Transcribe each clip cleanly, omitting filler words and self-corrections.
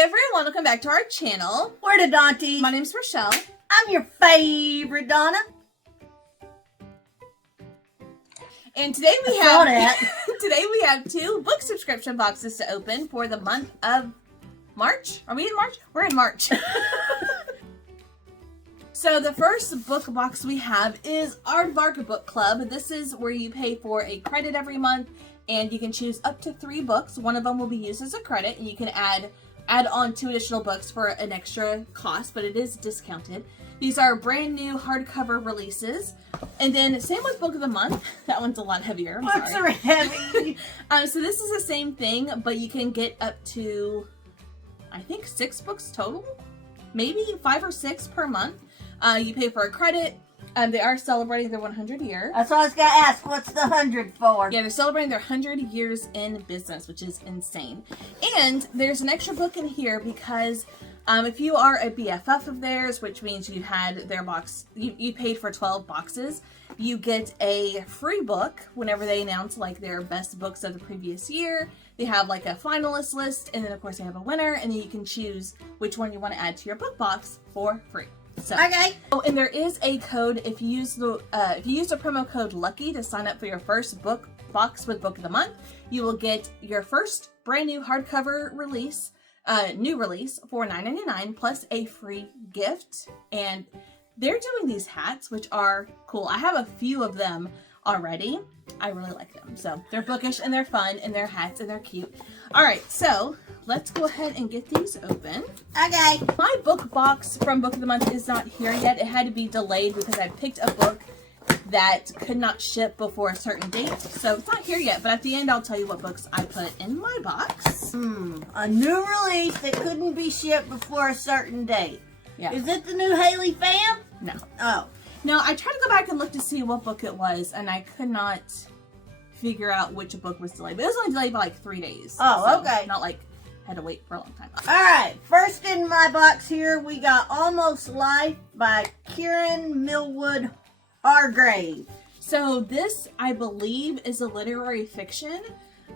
everyone, welcome back to our channel. We're the Dawnties. My name's Rochelle. I'm your favorite Donna. And today we have two book subscription boxes to open for the month of March. Are we in March? We're in March. So the first book box we have is Aardvark Book Club. This is where you pay for a credit every month, and you can choose up to 3 books. One of them will be used as a credit, and you can add on 2 additional books for an extra cost, but it is discounted. These are brand new hardcover releases. And then same with Book of the Month. That one's a lot heavier. Books are heavy. So this is the same thing, but you can get up to, I think, 6 books total. Maybe 5 or 6 per month. You pay for a credit. They are celebrating their 100 year. That's what I was going to ask. What's the 100 for? Yeah, they're celebrating their 100 years in business, which is insane. And there's an extra book in here because if you are a BFF of theirs, which means you had their box, you paid for 12 boxes, you get a free book whenever they announce like their best books of the previous year. They have like a finalist list, and then of course they have a winner, and then you can choose which one you want to add to your book box for free. So, okay. Oh, and there is a code if you use the promo code LUCKY to sign up for your first book box with Book of the Month. You will get your first brand new hardcover release, new release for $9.99 plus a free gift. And they're doing these hats, which are cool. I have a few of them already. I really like them. So they're bookish and they're fun and they're hats and they're cute. All right, so let's go ahead and get these open. Okay. My book box from Book of the Month is not here yet. It had to be delayed because I picked a book that could not ship before a certain date. So it's not here yet, but at the end I'll tell you what books I put in my box. A new release that couldn't be shipped before a certain date. Yeah. Is it the new Haley fam? No. Oh. No, I tried to go back and look to see what book it was, and I could not figure out which book was delayed. But it was only delayed by like 3 days. Oh, so okay. Not like had to wait for a long time. Alright, first in my box here, we got Almost Life by Kieran Millwood Hargrave. So this, I believe, is a literary fiction,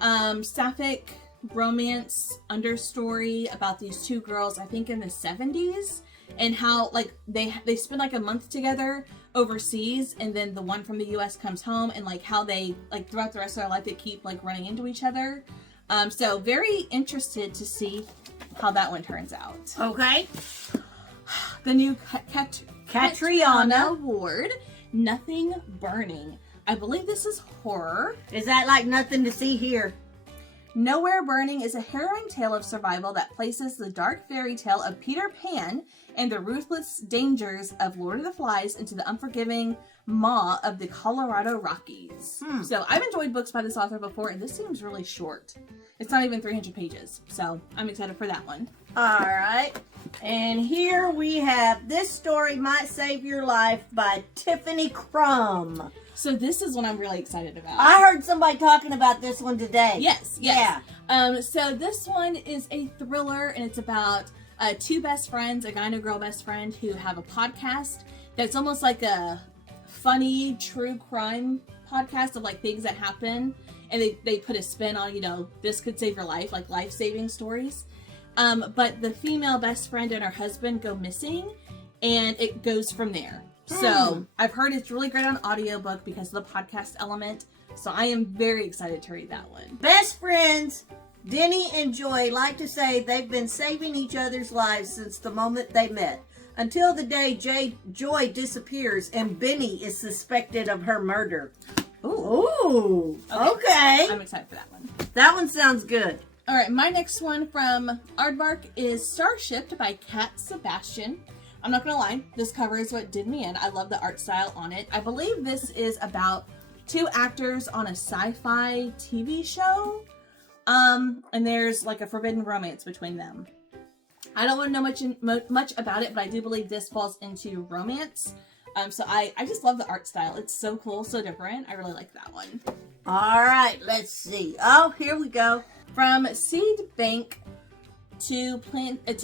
sapphic romance understory about these 2 girls, I think in the 70s, and how like they spend like a month together overseas, and then the one from the US comes home, and like how they like throughout the rest of their life they keep like running into each other. So very interested to see how that one turns out. Okay. The new Catriona Award, Nothing Burning. I believe this is horror. Is that like Nothing to See Here? Nowhere Burning is a harrowing tale of survival that places the dark fairy tale of Peter Pan and the ruthless dangers of Lord of the Flies into the unforgiving maw of the Colorado Rockies. So I've enjoyed books by this author before, and this seems really short. It's not even 300 pages, so I'm excited for that one. Alright, and here we have This Story Might Save Your Life by Tiffany Crum. So this is one I'm really excited about. I heard somebody talking about this one today. Yes. Yeah. So this one is a thriller, and it's about 2 best friends, a guy and a girl best friend, who have a podcast that's almost like a funny true crime podcast of like things that happen, and they put a spin on, you know, this could save your life, like life-saving stories. But the female best friend and her husband go missing, and it goes from there. So I've heard it's really great on audiobook because of the podcast element. So I am very excited to read that one. Best friends, Denny and Joy like to say they've been saving each other's lives since the moment they met. Until the day Joy disappears and Benny is suspected of her murder. Ooh. Okay. I'm excited for that one. That one sounds good. All right, my next one from Aardvark is Starshipped by Kat Sebastian. I'm not going to lie, this cover is what did me in. I love the art style on it. I believe this is about 2 actors on a sci-fi TV show. And there's like a forbidden romance between them. I don't want to know much about it, but I do believe this falls into romance. So I just love the art style. It's so cool, so different. I really like that one. All right, let's see. Oh, here we go. From Seed Bank to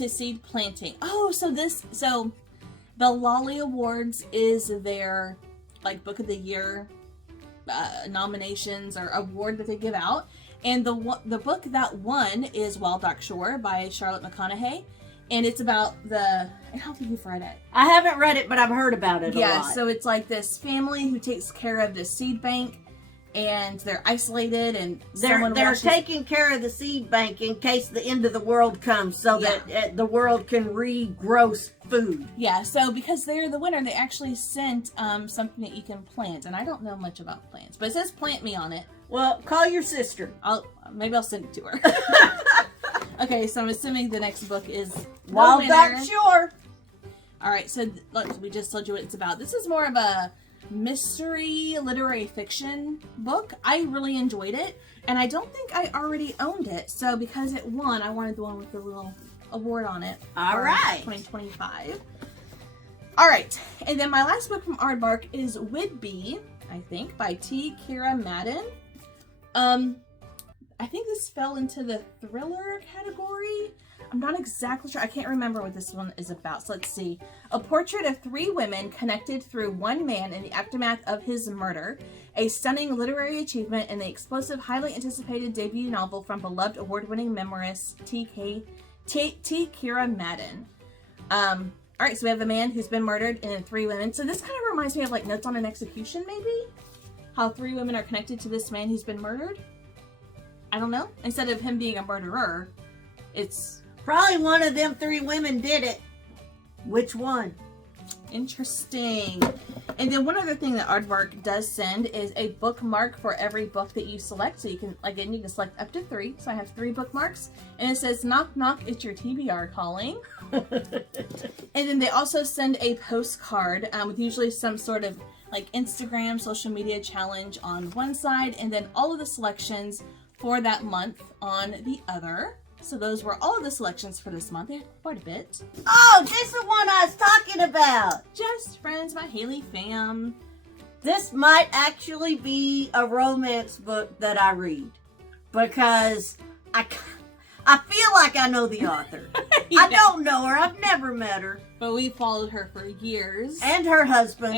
Seed Planting. Oh, so the Lolly Awards is their like Book of the Year nominations or award that they give out. And the book that won is Wild Dark Shore by Charlotte McConaughey. And it's about I don't think you've read it. I haven't read it, but I've heard about it a lot. Yeah, so it's like this family who takes care of this seed bank, and they're isolated, and they're taking care of the seed bank in case the end of the world comes, so that the world can regrow food. Yeah, so because they're the winner, they actually sent something that you can plant, and I don't know much about plants, but it says "plant me" on it. Well, call your sister. Maybe I'll send it to her. Okay, so I'm assuming the next book is Wild Dark Shore. All right, so look, we just told you what it's about. This is more of a mystery literary fiction book. I really enjoyed it, and I don't think I already owned it. So because it won, I wanted the one with the little award on it. All right. 2025. All right, and then my last book from Aardvark is Whidbey, I think, by T. Kira Madden. I think this fell into the thriller category. I'm not exactly sure. I can't remember what this one is about. So let's see. A portrait of 3 women connected through one man in the aftermath of his murder. A stunning literary achievement and the explosive, highly anticipated debut novel from beloved award-winning memoirist T. Kira Madden. All right, so we have a man who's been murdered and then 3 women. So this kind of reminds me of like Notes on an Execution, maybe? How 3 women are connected to this man who's been murdered? I don't know. Instead of him being a murderer, it's... Probably one of them 3 women did it. Which one? Interesting. And then one other thing that Aardvark does send is a bookmark for every book that you select. So you can, again, you can select up to 3. So I have 3 bookmarks. And it says, knock, knock, it's your TBR calling. And then they also send a postcard with usually some sort of like Instagram, social media challenge on one side. And then all of the selections for that month on the other. So those were all of the selections for this month. They had quite a bit. Oh, this is the one I was talking about. Just Friends by Haley Pham. This might actually be a romance book that I read because I feel like I know the author. Yeah. I don't know her. I've never met her. But we followed her for years. And her husband.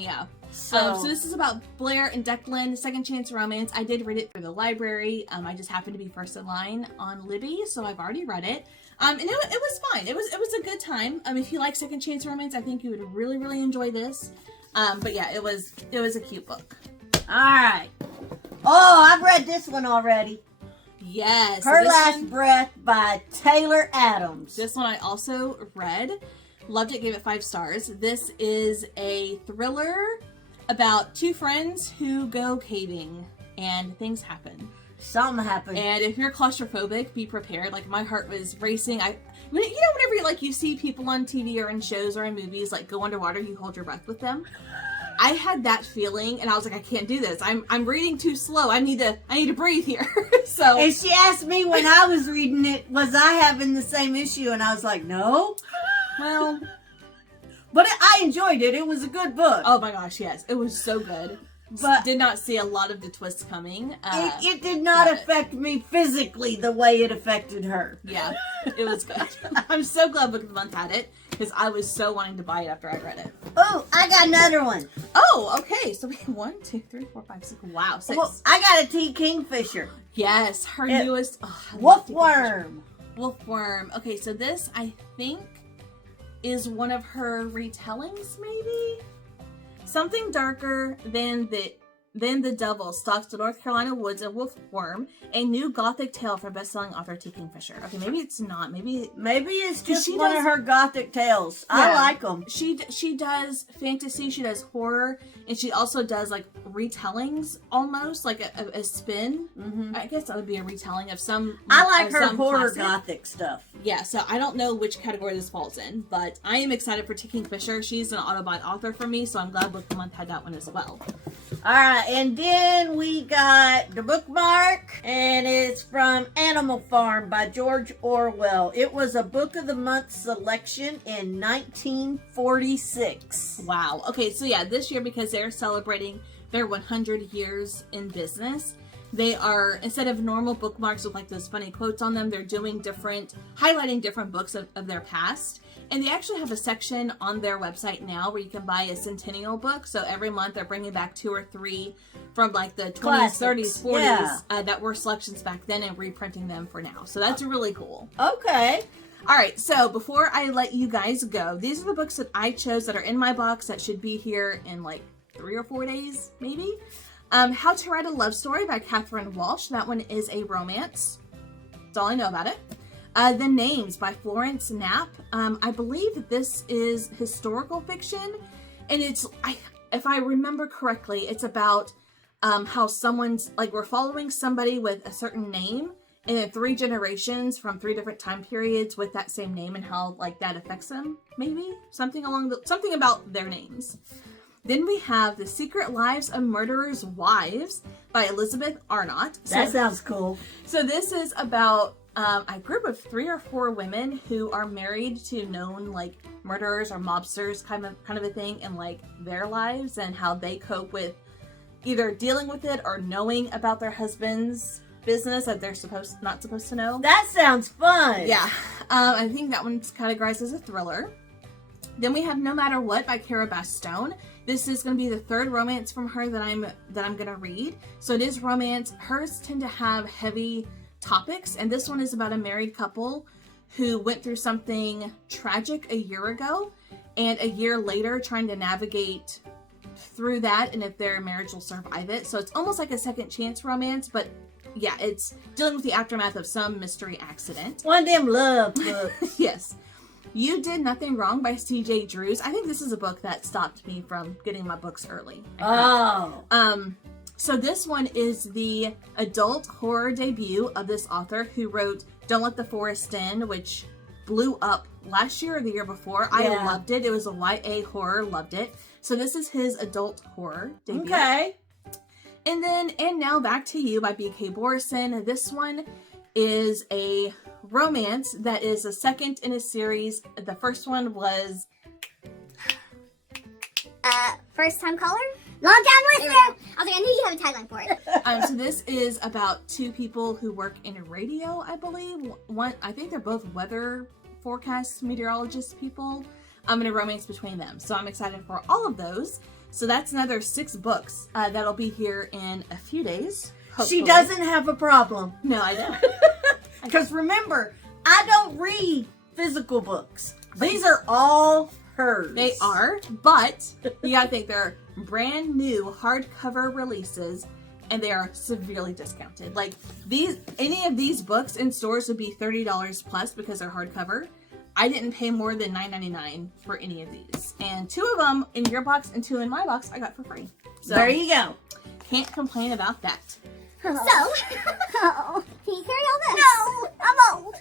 Yeah. So this is about Blair and Declan, second chance romance. I did read it through the library. I just happened to be first in line on Libby, so I've already read it. And it was fine. It was a good time. If you like second chance romance, I think you would really, really enjoy this. But yeah, it was a cute book. All right. Oh, I've read this one already. Yes. Her Last Breath by Taylor Adams. This one I also read. Loved it, gave it 5 stars. This is a thriller about 2 friends who go caving and things happen. Something happened. And if you're claustrophobic, be prepared. Like my heart was racing. Whenever you see people on TV or in shows or in movies like go underwater, you hold your breath with them. I had that feeling, and I was like, I can't do this. I'm reading too slow. I need to breathe here. So. And she asked me when I was reading it, was I having the same issue? And I was like, no. Well. But I enjoyed it. It was a good book. Oh my gosh, yes. It was so good. But did not see a lot of the twists coming. It did not affect me physically the way it affected her. Yeah, it was good. I'm so glad Book of the Month had it, because I was so wanting to buy it after I read it. Oh, I got another one. Oh, okay. So we have 1, 2, 3, 4, 5, 6. Wow, 6. Well, I got a T. Kingfisher. Yes, her newest. Wolfworm. Wolfworm. Okay, so this, I think, is one of her retellings, maybe? Something darker than the devil stalks the North Carolina woods of Wolfworm, a new gothic tale from best-selling author T. Kingfisher. Okay, maybe it's not. Maybe it's just one of her gothic tales. Yeah, I like them. She does fantasy, she does horror, and she also does like retellings, almost like a spin. Mm-hmm. I guess that would be a retelling of some. I like her horror gothic stuff. Yeah, so I don't know which category this falls in, but I am excited for T. Kingfisher. She's an Autobot author for me, so I'm glad Book of the Month had that one as well. All right, and then we got the bookmark, and it's from Animal Farm by George Orwell. It was a Book of the Month selection in 1946. Wow. Okay, so yeah, this year, because they're celebrating their 100 years in business, They are, instead of normal bookmarks with like those funny quotes on them, they're doing highlighting different books of their past. And they actually have a section on their website now where you can buy a centennial book. So every month they're bringing back 2 or 3 from like the 20s, Classics. 30s, 40s Yeah. that were selections back then and reprinting them for now. So that's really cool. Okay. All right, so before I let you guys go, these are the books that I chose that are in my box that should be here in like 3 or 4 days, maybe. How to Write a Love Story by Catherine Walsh. That one is a romance. That's all I know about it. The Names by Florence Knapp. I believe that this is historical fiction, and it's, if I remember correctly, it's about how someone's, like, we're following somebody with a certain name, and then 3 generations from 3 different time periods with that same name and how, like, that affects them, maybe? Something about their names. Then we have The Secret Lives of Murderers' Wives by Elizabeth Arnott. That sounds cool. So this is about a group of 3 or 4 women who are married to known like murderers or mobsters, kind of a thing, in like their lives and how they cope with either dealing with it or knowing about their husband's business that they're not supposed to know. That sounds fun. Yeah, I think that one's categorized as a thriller. Then we have No Matter What by Cara Bastone. This is going to be the 3rd romance from her that I'm going to read. So it is romance. Hers tend to have heavy topics, and this one is about a married couple who went through something tragic a year ago, and a year later trying to navigate through that and if their marriage will survive it. So it's almost like a second chance romance, but yeah, it's dealing with the aftermath of some mystery accident. One of them love books. Yes. You Did Nothing Wrong by C.J. Drews. I think this is a book that stopped me from getting my books early. So this one is the adult horror debut of this author who wrote Don't Let the Forest In, which blew up last year or the year before. I loved it. It was a YA horror, loved it. So this is his adult horror debut. Okay. And then And Now Back to You by B.K. Borison. This one is a romance that is the second in a series. The first one was First time caller? Long time listener! I was like, I knew you have a tagline for it. so this is about 2 people who work in radio, I believe. I think they're both weather forecast meteorologist people. I'm in a romance between them. So I'm excited for all of those. So that's another 6 books that'll be here in a few days. Hopefully. She doesn't have a problem. No, I don't. Because remember, I don't read physical books. These are all hers. They are, but you gotta think they're brand new hardcover releases, and they are severely discounted. Like any of these books in stores would be $30 plus because they're hardcover. I didn't pay more than $9.99 for any of these, and 2 of them in your box and 2 in my box I got for free. So there you go. Can't complain about that. So, can you carry all this? No, I'm old.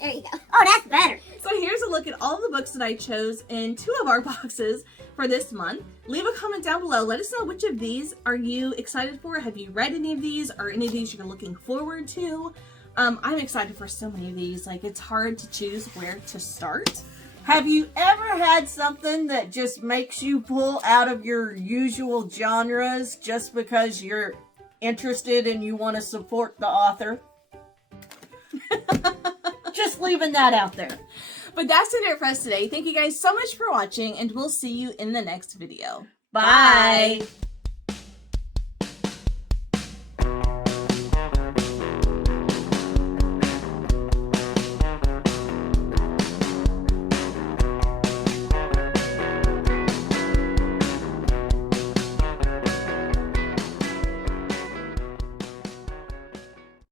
There you go. Oh, that's better. So here's a look at all the books that I chose in 2 of our boxes for this month. Leave a comment down below. Let us know which of these are you excited for. Have you read any of these, or any of these you're looking forward to? I'm excited for so many of these. Like, it's hard to choose where to start. Have you ever had something that just makes you pull out of your usual genres just because you're interested and you want to support the author? Just leaving that out there. But that's it for us today. Thank you guys so much for watching, and we'll see you in the next video. Bye.